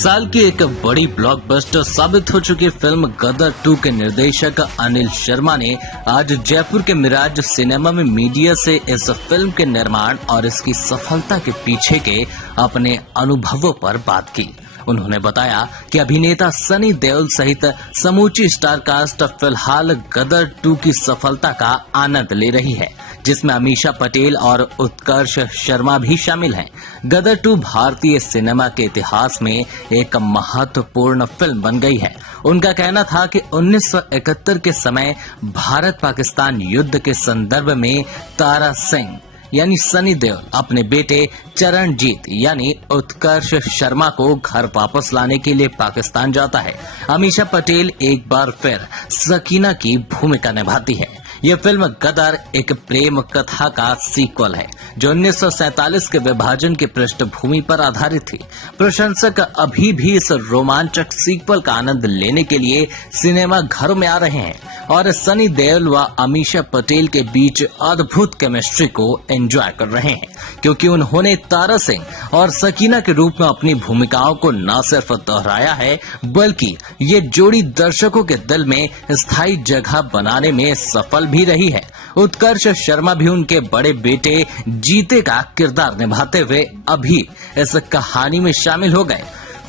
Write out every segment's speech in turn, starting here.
साल की एक बड़ी ब्लॉकबस्टर साबित हो चुकी फिल्म गदर 2 के निर्देशक अनिल शर्मा ने आज जयपुर के मिराज सिनेमा में मीडिया से इस फिल्म के निर्माण और इसकी सफलता के पीछे के अपने अनुभवों पर बात की। उन्होंने बताया कि अभिनेता सनी देओल सहित समूची स्टार कास्ट फिलहाल गदर 2 की सफलता का आनंद ले रही है, जिसमें अमीषा पटेल और उत्कर्ष शर्मा भी शामिल हैं। गदर 2 भारतीय सिनेमा के इतिहास में एक महत्वपूर्ण फिल्म बन गई है। उनका कहना था कि 1971 के समय भारत पाकिस्तान युद्ध के संदर्भ में तारा सिंह यानी सनी देओल अपने बेटे चरणजीत यानी उत्कर्ष शर्मा को घर वापस लाने के लिए पाकिस्तान जाता है। अमीषा पटेल एक बार फिर सकीना की भूमिका निभाती है। यह फिल्म गदर एक प्रेम कथा का सीक्वल है जो 1947 के विभाजन की पृष्ठभूमि पर आधारित थी। प्रशंसक अभी भी इस रोमांचक सीक्वल का आनंद लेने के लिए सिनेमा घरों में आ रहे हैं और सनी देओल व अमीषा पटेल के बीच अद्भुत केमिस्ट्री को एंजॉय कर रहे हैं, क्योंकि उन्होंने तारा सिंह और सकीना के रूप में अपनी भूमिकाओं को न सिर्फ दोहराया है बल्कि ये जोड़ी दर्शकों के दिल में स्थायी जगह बनाने में सफल भी रही है। उत्कर्ष शर्मा भी उनके बड़े बेटे जीते का किरदार निभाते हुए अभी इस कहानी में शामिल हो गए।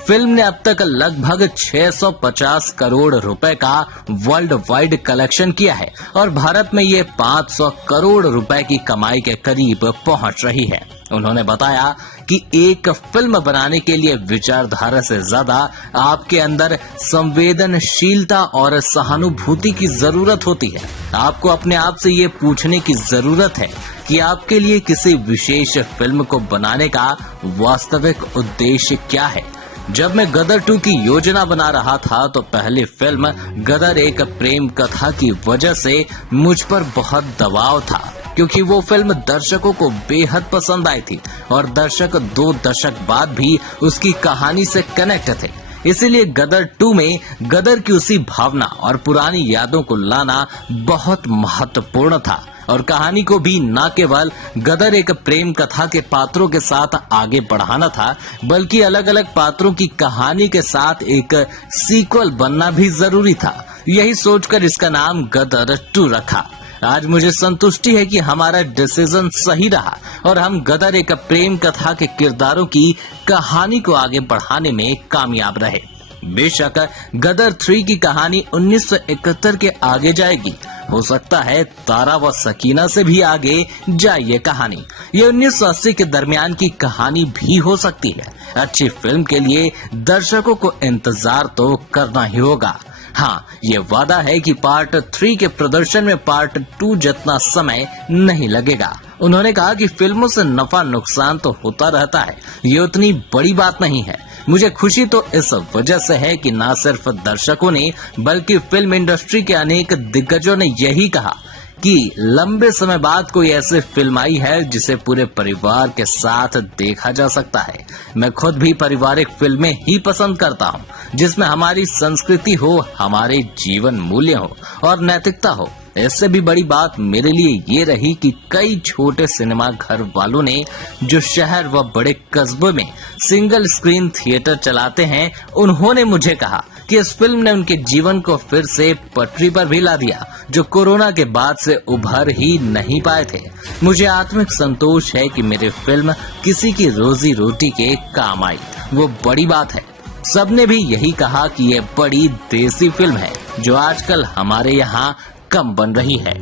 फिल्म ने अब तक लगभग 650 करोड़ रुपए का वर्ल्ड वाइड कलेक्शन किया है और भारत में ये 500 करोड़ रुपए की कमाई के करीब पहुंच रही है। उन्होंने बताया कि एक फिल्म बनाने के लिए विचारधारा से ज्यादा आपके अंदर संवेदनशीलता और सहानुभूति की जरूरत होती है। आपको अपने आप से ये पूछने की जरूरत है कि आपके लिए किसी विशेष फिल्म को बनाने का वास्तविक उद्देश्य क्या है। जब मैं गदर 2 की योजना बना रहा था तो पहली फिल्म गदर एक प्रेम कथा की वजह से मुझ पर बहुत दबाव था, क्योंकि वो फिल्म दर्शकों को बेहद पसंद आई थी और दर्शक 2 दशक बाद भी उसकी कहानी से कनेक्ट थे। इसीलिए गदर 2 में गदर की उसी भावना और पुरानी यादों को लाना बहुत महत्वपूर्ण था और कहानी को भी न केवल गदर एक प्रेम कथा के पात्रों के साथ आगे बढ़ाना था बल्कि अलग अलग पात्रों की कहानी के साथ एक सीक्वल बनना भी जरूरी था। यही सोचकर इसका नाम गदर 2 रखा। आज मुझे संतुष्टि है कि हमारा डिसीजन सही रहा और हम गदर एक प्रेम कथा के किरदारों की कहानी को आगे बढ़ाने में कामयाब रहे। बेशक गदर 3 की कहानी 1971 के आगे जाएगी, हो सकता है तारा व सकीना से भी आगे जाए ये कहानी। ये 1980 के दरमियान की कहानी भी हो सकती है। अच्छी फिल्म के लिए दर्शकों को इंतजार तो करना ही होगा। हाँ, ये वादा है कि पार्ट 3 के प्रदर्शन में पार्ट 2 जितना समय नहीं लगेगा। उन्होंने कहा कि फिल्मों से नफा नुकसान तो होता रहता है, ये उतनी बड़ी बात नहीं है। मुझे खुशी तो इस वजह से है कि न सिर्फ दर्शकों ने बल्कि फिल्म इंडस्ट्री के अनेक दिग्गजों ने यही कहा कि लंबे समय बाद कोई ऐसी फिल्म आई है जिसे पूरे परिवार के साथ देखा जा सकता है। मैं खुद भी पारिवारिक फिल्में ही पसंद करता हूँ, जिसमें हमारी संस्कृति हो, हमारे जीवन मूल्य हो और नैतिकता हो। इससे भी बड़ी बात मेरे लिए ये रही कि कई छोटे सिनेमा घर वालों ने जो शहर व बड़े कस्बों में सिंगल स्क्रीन थिएटर चलाते हैं, उन्होंने मुझे कहा कि इस फिल्म ने उनके जीवन को फिर से पटरी पर भी ला दिया, जो कोरोना के बाद से उभर ही नहीं पाए थे। मुझे आत्मिक संतोष है कि मेरी फिल्म किसी की रोजी रोटी के काम आई, वो बड़ी बात है। सबने भी यही कहा कि ये बड़ी देसी फिल्म है जो आजकल हमारे यहाँ कम बन रही है।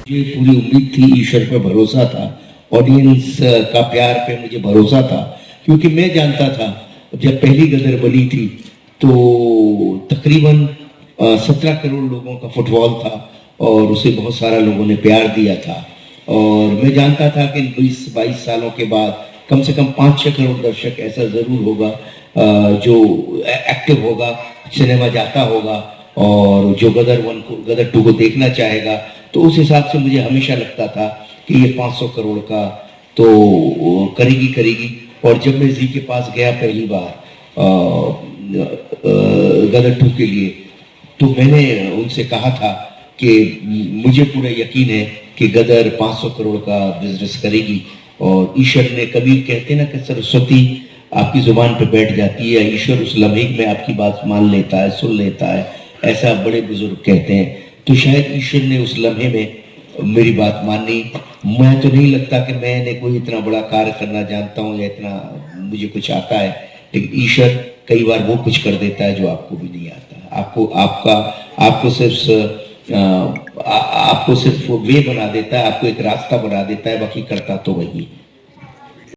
मुझे पूरी उम्मीद थी, ईश्वर पे भरोसा था, ऑडियंस का प्यार पे मुझे भरोसा था, क्योंकि मैं जानता था जब पहली गदर बनी थी तो तकरीबन 17 करोड़ लोगों का फुटबॉल था और उसे बहुत सारा लोगों ने प्यार दिया था। और मैं जानता था कि 20-22 सालों के बाद कम से कम 5-6 करोड़ दर्शक ऐसा जरूर होगा जो एक्टिव होगा, सिनेमा जाता होगा और जो गदर 2 को देखना चाहेगा। तो उस हिसाब से मुझे हमेशा लगता था कि ये 500 करोड़ का तो करेगी। और जब मैं जी के पास गया पहली बार गदर 2 के लिए, तो मैंने उनसे कहा था कि मुझे पूरा यकीन है कि गदर 500 करोड़ का बिजनेस करेगी। और ईश्वर ने, कबीर कहते ना कि सरस्वती आपकी जुबान पे बैठ जाती है, ईश्वर उस लम्हे में आपकी बात मान लेता है, सुन लेता है, ऐसा बड़े बुजुर्ग कहते हैं। तो शायद ईश्वर ने उस लम्हे में मेरी बात मानी। मैं तो नहीं लगता कि मैंने कोई इतना बड़ा कार्य करना जानता हूँ या इतना मुझे कुछ आता है, लेकिन ईश्वर कई बार वो कुछ कर देता है जो आपको भी नहीं आता। आपको सिर्फ वे बना देता है, आपको एक रास्ता बना देता है, बाकी करता तो वही है।